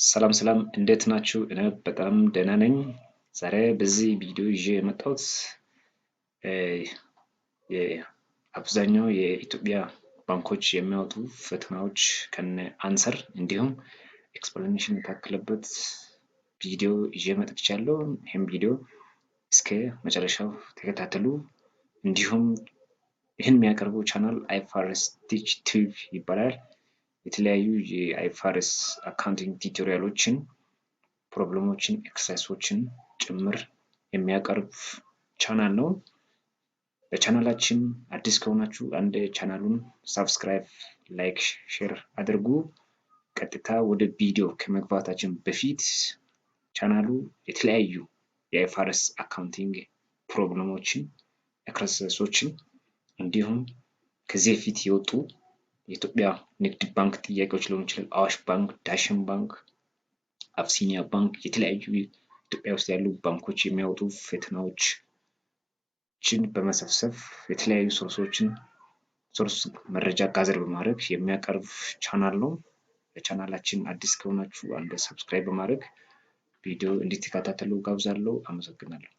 ሰላም እንዴት ናችሁ? እኔ በጣም ደህና ነኝ። ዛሬ በዚህ ቪዲዮ ይዤ የመጣሁት አብዛኛው የኢትዮጵያ ባንኮች የሚያወጡ ፈተናዎች ከነ አንሰር እንዲሁም ኤክስፕላኔሽን የታከለበት ቪዲዮ ይዤ መጥቻለሁ። ይሄን ቪዲዮ እስከ መጨረሻው ተከታተሉ። እንዲሁም ይህን የሚያቀርበው ቻናል አይፋርስ ቲች ቲዩብ ይባላል። የተለያዩ የአይፋርስ አካውንቲንግ ቲዩቶሪያሎችን፣ ፕሮብሌሞችን፣ ኤክሰርሳይሶችን ጭምር የሚያቀርብ ቻናል ነው። ለቻናላችን አዲስ ከሆናችሁ አንድ ቻናሉን ሰብስክራይብ፣ ላይክ፣ ሼር አድርጉ። ቀጥታ ወደ ቪዲዮ ከመግባታችን በፊት ቻናሉ የተለያዩ የአይፋርስ አካውንቲንግ ፕሮብሌሞችን፣ ኤክሰርሳይሶችን እንዲሁም ከዚህ በፊት የወጡ የኢትዮጵያ ንግድ ባንክ ጥያቄዎች ሊሆኑ ይችላል፣ አዋሽ ባንክ፣ ዳሽን ባንክ፣ አብሲኒያ ባንክ፣ የተለያዩ ኢትዮጵያ ውስጥ ያሉ ባንኮች የሚያወጡ ፈተናዎችን በመሰብሰብ የተለያዩ ሶርስ መረጃ ጋዘር በማድረግ የሚያቀርብ ቻናል ነው። ለቻናላችን አዲስ ከሆናችሁ አንድ ሰብስክራይብ በማድረግ ቪዲዮ እንድትከታተሉ ጋብዛለሁ። አመሰግናለሁ።